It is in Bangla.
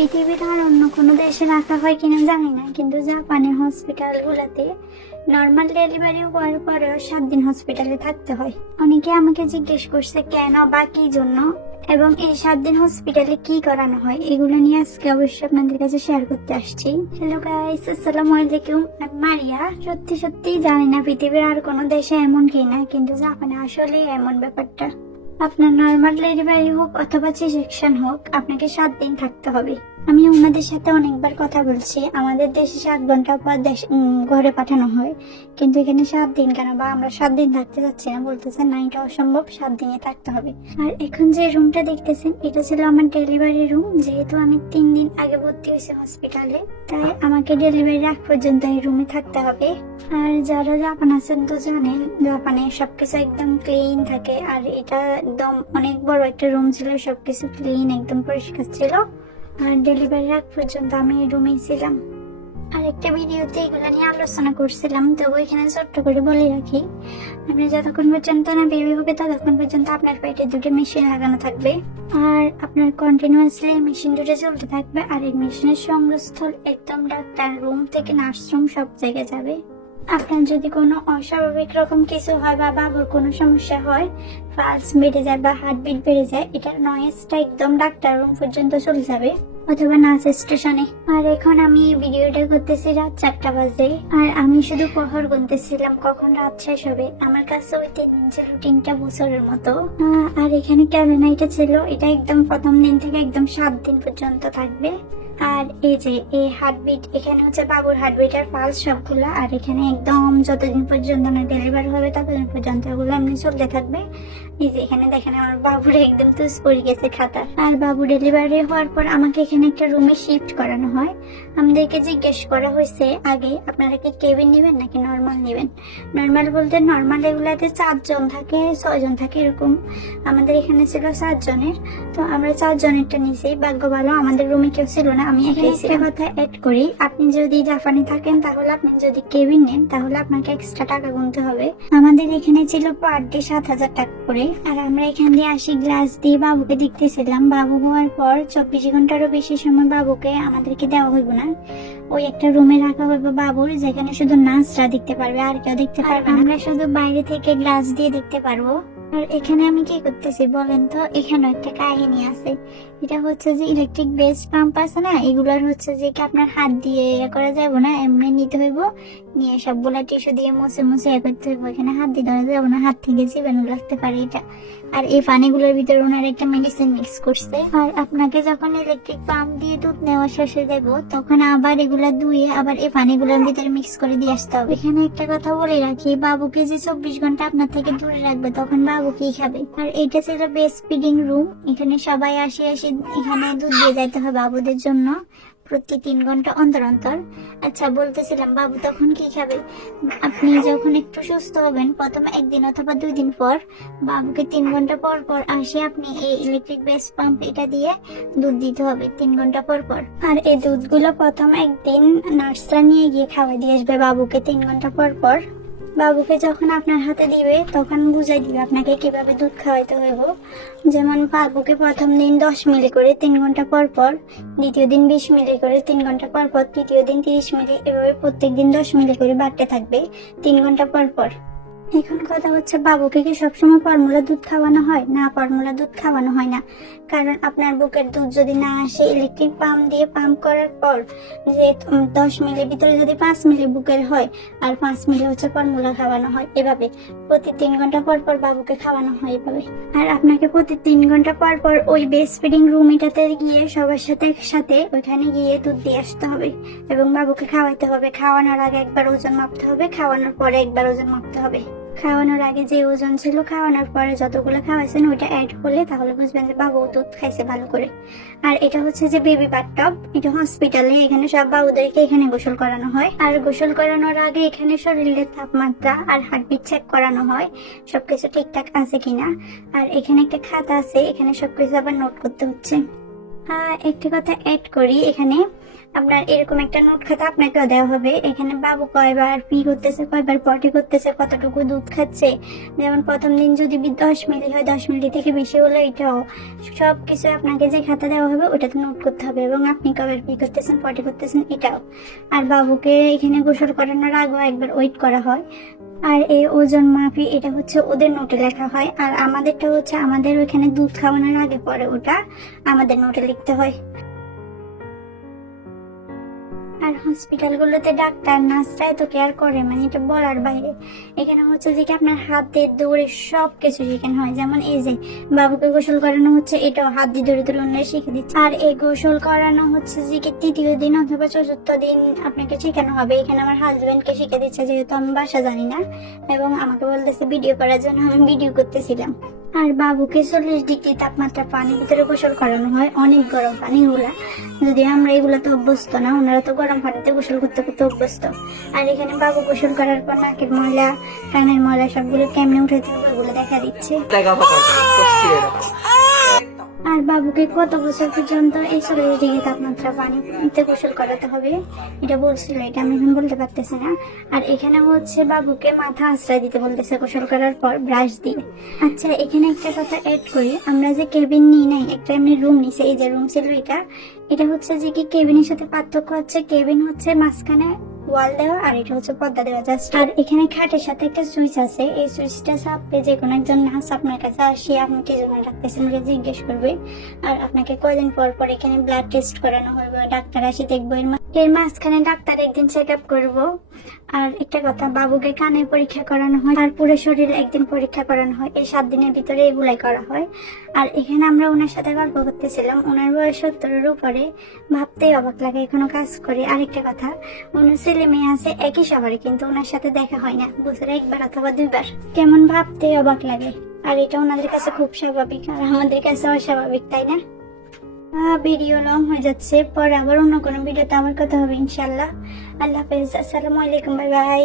পৃথিবীর আর অন্য কোনো দেশে রাখা হয় কিনা জানি না, কিন্তু জাপানের হসপিটালগুলোতে নর্মাল ডেলিভারি হওয়ার পরেও 7 দিন হসপিটালে থাকতে হয়। অনেকে আমাকে জিজ্ঞেস করছে কেন বা কি জন্য, এবং এই 7 দিন হসপিটালে কি করানো হয়, এগুলো নিয়ে আজকে অবশ্যই আপনাদের কাছে শেয়ার করতে আসছি। হ্যালো গাইস, আসসালামু আলাইকুম। আমি মারিয়া। সত্যি সত্যি জানি না পৃথিবীর আর কোনো দেশে এমন কিনা, কিন্তু জাপানে আসলে এমন ব্যাপারটা। আপনার নর্মাল ডেলিভারি হোক অথবা সি-সেকশন হোক, আপনাকে 7 দিন থাকতে হবে। আমি ওনাদের সাথে অনেকবার কথা বলছি। আমাদের দেশে 7 ঘন্টা পর ঘরে পাঠানো হয়, কিন্তু এখানে 7 দিন কেন, বা আমরা 7 দিন থাকতে যাচ্ছি না, বলতেছেন না এটা অসম্ভব, 7 দিনে থাকতে হবে। আর এখন যে রুমটা দেখতেছেন, এটা ছিল আমার ডেলিভারি রুম। যেহেতু আমি 3 দিন আগে ভর্তি হয়েছি হসপিটালে, তাই আমাকে ডেলিভারি আগ পর্যন্ত এই রুমে থাকতে হবে। আর যারা জাপান আছেন তো জানেন, জাপানে সবকিছু একদম ক্লিন থাকে। আর এটা একদম অনেক বড় একটা রুম ছিল, সবকিছু ক্লিন, একদম পরিষ্কার ছিল। আর ডেলিভারি আগ পর্যন্ত আমি এই রুমেই ছিলাম। আর একটা ভিডিওতে এগুলো নিয়ে আলোচনা করছিলাম, তবু এখানে ছোট্ট করে বলে রাখি, আপনি যতক্ষণ পর্যন্ত না বেবি হবে ততক্ষণ পর্যন্ত আপনার পেটে 2টি মেশিন লাগানো থাকবে। আর আপনার কন্টিনিউয়াসলি মেশিন 2টা চলতে থাকবে। আর এই মেশিনের সংগ্রহস্থল একদম ডাক্তার রুম থেকে নার্স রুম সব জায়গায় যাবে। আপনার যদি কোনো অস্বাভাবিক রকম কিছু হয় বা বাবুর কোনো সমস্যা হয়, পালস বেড়ে যায় বা হার্টবিট বেড়ে যায়, এটার নয়েজটা একদম ডাক্তার রুম পর্যন্ত চলে যাবে, অথবা নার্স স্টেশনে। আর এখন আমি এই ভিডিওটা করতেছি রাত 4টা বাজে। আর আমি শুধু প্রহর গুনতেছিলাম কখন রাত শেষ হবে। আমার কাছে ওই 3 দিন ছিল 3টা বছরের মতো। আর এখানে কেমন এটা ছিল, এটা একদম প্রথম দিন থেকে একদম 7 দিন পর্যন্ত থাকবে। আর এই যে এই হার্টবিট, এখানে হচ্ছে বাবুর হার্টবিট আর পালস সবগুলা। আর এখানে একদম যতদিন পর্যন্ত না ডেলিভারি হবে ততদিন পর্যন্ত এগুলো এমনি চলতে থাকবে। এই যে এখানে দেখেন আমার বাবুর একদম তুস পড়ে গেছে খাতা। আর বাবু ডেলিভারি হওয়ার পর আমাকে এখানে একটা রুমে শিফট করানো হয়। আমাদেরকে জিজ্ঞেস করা হয়েছে আগে, আপনারা কি কেবিন নেবেন নাকি নর্মাল নেবেন। নর্মাল বলতে নর্মাল এগুলাতে 4 জন থাকে, 6 জন থাকে এরকম। আমাদের এখানে ছিল 4 জনের, তো আমরা 4 জনেরটা নিয়েছি। ভাগ্য ভালো আমাদের রুমে কেউ ছিল না, আমি একাই ছিলাম। কথা অ্যাড করি, আপনি যদি জাপানে থাকেন তাহলে আপনি যদি কেবিন নেন তাহলে আপনাকে এক্সট্রা টাকা গুনতে হবে। আমাদের এখানে ছিল পার ডে 7,000 টাকা করে। আর আমরা এখান দিয়ে আসি গ্লাস দিয়ে বাবুকে দেখতেছিলাম। বাবু হওয়ার পর 24 ঘন্টারও বেশি সময় বাবুকে আমাদেরকে দেওয়া হইব না, ওই একটা রুমে রাখা হইব বাবুর, যেখানে শুধু নার্সরা দেখতে পারবে, আর কেউ দেখতে পারবে না। আমরা শুধু বাইরে থেকে গ্লাস দিয়ে দেখতে পারবো। আর এখানে আমি কি করতেছি বলেন তো, এখানে একটা কাহিনী আছে। এটা হচ্ছে যে ইলেকট্রিক বেস পাম্প আছে না, এগুলার হচ্ছে যে কি আপনার হাত দিয়ে করা যাবে না, এমনি নিতে হইব, নিয়ে সবগুলা টিস্যু দিয়ে মুছে মুছে করতে হইব। এখানে হাত দিয়ে ধরা যাবে না, হাত থেকে জীবাণু লাগতে পারে এটা। আর এই পানিগুলোর ভিতরে ওনার একটা মেডিসিন মিক্স করছে। আর আপনাকে যখন ইলেকট্রিক পাম্প দিয়ে দুধ নেওয়া শেষে দেবো, তখন আবার এগুলা ধুয়ে আবার এই পানিগুলোর ভিতরে মিক্স করে দিয়ে আসতে হবে। এখানে একটা কথা বলে রাখি, বাবুকে যে 24 ঘন্টা আপনার থেকে দূরে রাখবে তখন বাবু কি খাবে। আর এটা ছিল বেস্ট ফিডিং রুম। এখানে সবাই আসি এখানে দুধ দিয়ে যাইতে হয় বাবুদের জন্য প্রতি 3 ঘন্টা অন্তর অন্তর। আচ্ছা বলতেছিলাম, বাবু তখন কি খাবে। আপনি যখন একটু সুস্থ হবেন, প্রথম 1 দিন অথবা 2 দিন পর বাবুকে 3 ঘন্টা পর পর আসে আপনি এই ইলেকট্রিক বেস পাম্প এটা দিয়ে দুধ দিতে হবে 3 ঘন্টা পর পর। আর এই দুধগুলো প্রথম 1 দিন নার্সরা নিয়ে গিয়ে খাওয়াই দিয়ে আসবে বাবুকে 3 ঘন্টা পর পর। বাবুকে যখন আপনার হাতে দিবে তখন বুঝাই দিবে আপনাকে কিভাবে দুধ খাওয়াইতে হইব। যেমন বাবুকে প্রথম দিন 10 মিলি করে 3 ঘন্টা পর পর, দ্বিতীয় দিন 20 মিলি করে 3 ঘন্টা পর পর, তৃতীয় দিন 30 মিলি, এভাবে প্রত্যেক দিন 10 মিলি করে বাড়তে থাকবে 3 ঘন্টা পর পর। এখন কথা হচ্ছে, বাবুকে কি সবসময় ফর্মুলা দুধ খাওয়ানো হয় না? ফর্মুলা দুধ খাওয়ানো হয় না, কারণ আপনার বুকের দুধ যদি না আসে ইলেকট্রিক পাম্প দিয়ে পাম্প করার পর, যে 10 মিলির ভিতরে যদি 5 মিলি বুকের হয় আর 5 মিলি হচ্ছে ফর্মুলা খাওয়ানো হয়। এভাবে প্রতি 3 ঘন্টা পর পর বাবুকে খাওয়ানো হয় এভাবে। আর আপনাকে প্রতি 3 ঘন্টা পর পর ওই বেস্ট ফিডিং রুম এটাতে গিয়ে সবার সাথে ওইখানে গিয়ে দুধ দিয়ে আসতে হবে এবং বাবুকে খাওয়াইতে হবে। খাওয়ানোর আগে একবার ওজন মাপতে হবে, খাওয়ানোর পরে একবার ওজন মাপতে হবে। খাওয়ানোর আগে যে ওজন ছিল, খাওয়ানোর পরে যতগুলো খাওয়াইছেন ওইটা অ্যাড করলে তাহলে বুঝবেন যে বাবু দুধ খাইছে ভালো করে। আর এটা হচ্ছে যে বেবি বাথটব, এটা হসপিটালে, এখানে সব বাবুদেরকে এখানে গোসল করানো হয়। আর গোসল করানোর আগে এখানে শরীরের তাপমাত্রা আর হার্টবিট চেক করানো হয় সবকিছু ঠিকঠাক আছে কিনা। আর এখানে একটা খাতা আছে, এখানে সবকিছু আবার নোট করতে হচ্ছে। একটি কথা অ্যাড করি, এখানে আপনার এরকম একটা নোট খাতা আপনাকেও দেওয়া হবে। এখানে বাবু কয়বার পি করতেছে, কয়বার পটি করতেছে, কতটুকু দুধ খাচ্ছে, যেমন প্রথম দিন যদি 10 মিলি হয় 10 মিলি থেকে বেশি হলে এটাও সব কিছু আপনাকে যে খাতা দেওয়া হবে ওটাতে নোট করতে হবে, এবং আপনি কয়বার পি করতেছেন, পটি করতেছেন এটাও। আর বাবুকে এখানে গোসল করানোর আগেও একবার ওয়েট করা হয়। আর এই ওজন মাপি এটা হচ্ছে ওদের নোটে লেখা হয়, আর আমাদেরটা হচ্ছে আমাদের ওইখানে দুধ খাওয়ানোর আগে পরে ওটা আমাদের নোটে লিখতে হয়। আর হসপিটালগুলোতে ডাক্তার নার্সরা এত কেয়ার করে, মানে এটা বলার বাইরে। এখানে হচ্ছে যে কি আপনার হাতে দৌড়ে সব কিছু শেখানো হয়, যেমন এই যে বাবুকে গোসল করানো হচ্ছে এটাও হাত দিয়ে ধরে ধরে অন্য শিখে দিচ্ছে। আর এই গোসল করানো হচ্ছে যে কি 3য় দিন অথবা 4র্থ দিন আপনাকে শেখানো হবে। এখানে আমার হাজবেন্ডকে শিখে দিচ্ছে, যেহেতু আমি বাসা জানি না, এবং আমাকে বলতেছে ভিডিও করার জন্য, আমি ভিডিও করতেছিলাম। আর বাবুকে 40 ডিগ্রি তাপমাত্রা পানির ভিতরে গোসল করানো হয়, অনেক গরম পানিগুলা। যদি আমরা এগুলাতে অভ্যস্ত না, ওনারা তো গরম পানিতে গোসল করতে করতে অভ্যস্ত। আর এখানে বাবু গোসল করার পর নাকের ময়লা, কানের ময়লা সবগুলো কেমনে উঠাইতে হবে ওগুলো দেখা দিচ্ছে। আর বাবুকে কত বছর পর্যন্ত এই 40 ডিগ্রি তাপমাত্রা পানিতে গোসল করাতে হবে এটা বলছিল, এটা আমি এখন বলতে পারতেছি না। আর এখানে হচ্ছে বাবুকে মাথা আশ্রয় দিতে বলতেছে গোসল করার পর ব্রাশ দিয়ে। আচ্ছা, এখানে একটা কথা এড করি, আমরা যে কেবিন নিই নাই, একটা এমনি রুম নিছে, এই যে রুম ছিল এটা হচ্ছে যে কি কেবিনের সাথে পার্থক্য হচ্ছে কেবিন হচ্ছে মাঝখানে ওয়াল দেওয়া, আর এটা হচ্ছে পর্দা দেওয়া জাস্ট। আর এখানে খাটের সাথে একটা সুইচ আছে, এই সুইচটা চাপলে যে কোনো একজন নার্স আপনার কাছে আসে আপনি কি জন্য রাখতেছেন জিজ্ঞেস করবে। আর আপনাকে কয়দিন পর পর এখানে ব্লাড টেস্ট করানো হবে, ডাক্তার আসে দেখবো। এর মাঝখানে ডাক্তার একদিন চেক আপ করবো। আর একটা কথা, বাবুকে কানে পরীক্ষা করানো হয়, আর পুরো শরীরে একদিন পরীক্ষা করানো হয়। এই 7 দিনের ভিতরে এগুলাই করা হয়। আর এখানে আমরা ওনার সাথে গল্প করতেছিলাম, ওনার বয়স 70-এর উপরে, ভাবতেই অবাক লাগে এখনো কাজ করে। আরেকটা কথা, ওনার ছেলে মেয়ে আছে একই শহরে, কিন্তু ওনার সাথে দেখা হয় না, বছরে 1বার অথবা 2বার। কেমন ভাবতেই অবাক লাগে। আর এটা ওনাদের কাছে খুব স্বাভাবিক, আর আমাদের কাছে অস্বাভাবিক, তাই না? ভিডিও লং হয়ে যাচ্ছে, পরে আবার অন্য কোনো ভিডিওতে আমার কথা হবে ইনশাল্লাহ। আল্লাহ হাফেজ, আসসালামু আলাইকুম, বাই বাই।